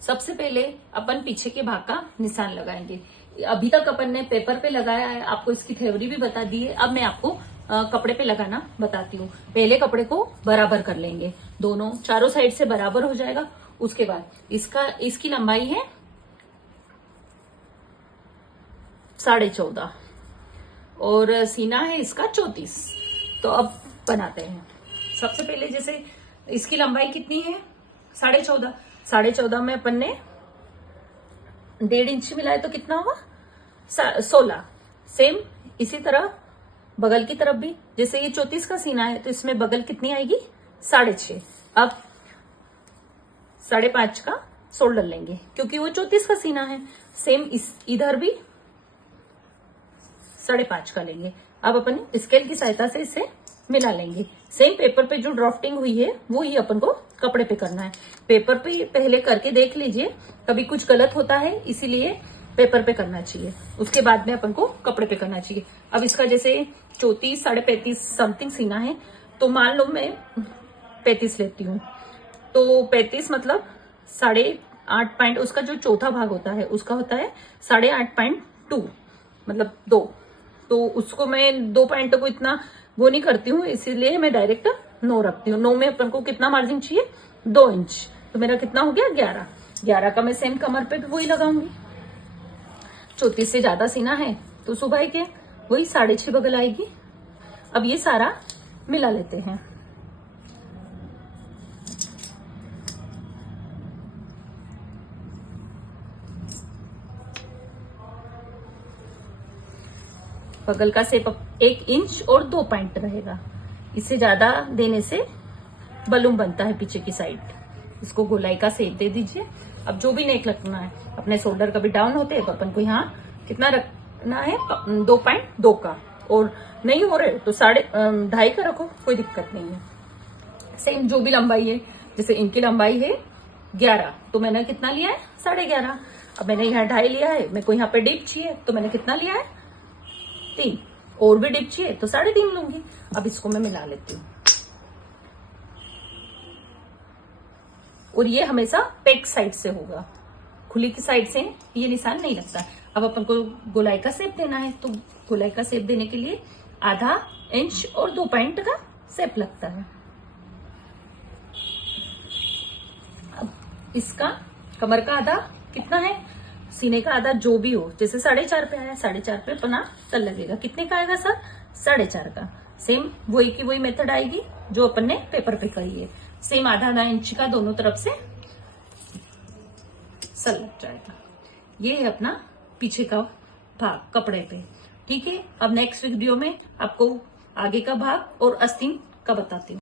सबसे पहले अपन पीछे के भाग का निशान लगाएंगे। अभी तक अपन ने पेपर पे लगाया है, आपको इसकी थ्योरी भी बता दी है। अब मैं आपको कपड़े पे लगाना बताती हूँ। पहले कपड़े को बराबर कर लेंगे, दोनों चारों साइड से बराबर हो जाएगा। उसके बाद इसकी लंबाई है 14.5 और सीना है इसका 34। तो अब बनाते हैं। सबसे पहले जैसे इसकी लंबाई कितनी है 14.5, 14.5 में अपन ने 1.5 इंच मिलाए तो कितना हुआ 16। सेम इसी तरह बगल की तरफ भी, जैसे ये 34 का सीना है तो इसमें बगल कितनी आएगी 6.5। अब 5.5 का शोल्डर लेंगे क्योंकि वो 34 का सीना है। सेम इधर भी 5.5 का लेंगे। अब अपन स्केल की सहायता से इसे मिला लेंगे। सेम पेपर पे जो ड्राफ्टिंग हुई है वो ही अपन को कपड़े पे करना है। पेपर पे पहले करके देख लीजिए, कभी कुछ गलत होता है इसीलिए पेपर पे करना चाहिए, उसके बाद में अपन को कपड़े पे करना चाहिए। अब इसका जैसे 34, 35.5 समथिंग सीना है, तो मान लो मैं 35 लेती हूँ, तो 35 मतलब 8.5 पॉइंट, उसका जो चौथा भाग होता है उसका होता है 8.5.2 मतलब 2। तो उसको मैं 2 पॉइंट को इतना वो नहीं करती हूँ, इसीलिए मैं डायरेक्ट 9 रखती हूँ। 9 में अपन को कितना मार्जिन चाहिए 2 इंच, तो मेरा कितना हो गया 11। 11 का मैं सेम कमर पे भी वही लगाऊंगी। 34 से ज्यादा सीना है तो सुबह के वही 6.5 बगल आएगी। अब ये सारा मिला लेते हैं। बगल का शेप 1 इंच और 2 पॉइंट रहेगा। इससे ज्यादा देने से बलून बनता है पीछे की साइड। इसको गोलाई का शेप दे दीजिए। अब जो भी नेक लगना है, अपने शोल्डर कभी डाउन होते हैं तो अपन को यहाँ कितना रखना है 2.2 का, और नहीं हो रहे तो 2.5 का रखो, कोई दिक्कत नहीं है। सेम जो भी लंबाई है, जैसे इनकी लंबाई है 11 तो मैंने कितना लिया है 11.5। अब मैंने यहाँ 2.5 लिया है, मेरे को यहाँ पे डिप चाहिए तो मैंने कितना लिया है 3, और भी डिप चाहिए तो 3.5 लूंगी। अब इसको मैं मिला लेती हूँ, और ये हमेशा पेक साइड से होगा, खुली की साइड से ये निशान नहीं लगता। अब अपन को गोलाई का शेप देना है, तो गोलाई का शेप देने के लिए आधा इंच और 2 पॉइंट का शेप लगता है। अब इसका कमर का आधा कितना है, सीने का आधा जो भी हो, जैसे 4.5 पे आया 4.5 पे अपना तल लगेगा। कितने का आएगा सर 4.5 का। सेम वही की वही मेथड आएगी जो अपन ने पेपर पे करी है। सेम आधा इंच का दोनों तरफ से सल लग जाएगा। ये है अपना पीछे का भाग कपड़े पे। ठीक है, अब नेक्स्ट वीडियो में आपको आगे का भाग और आस्तीन का बताती हूँ।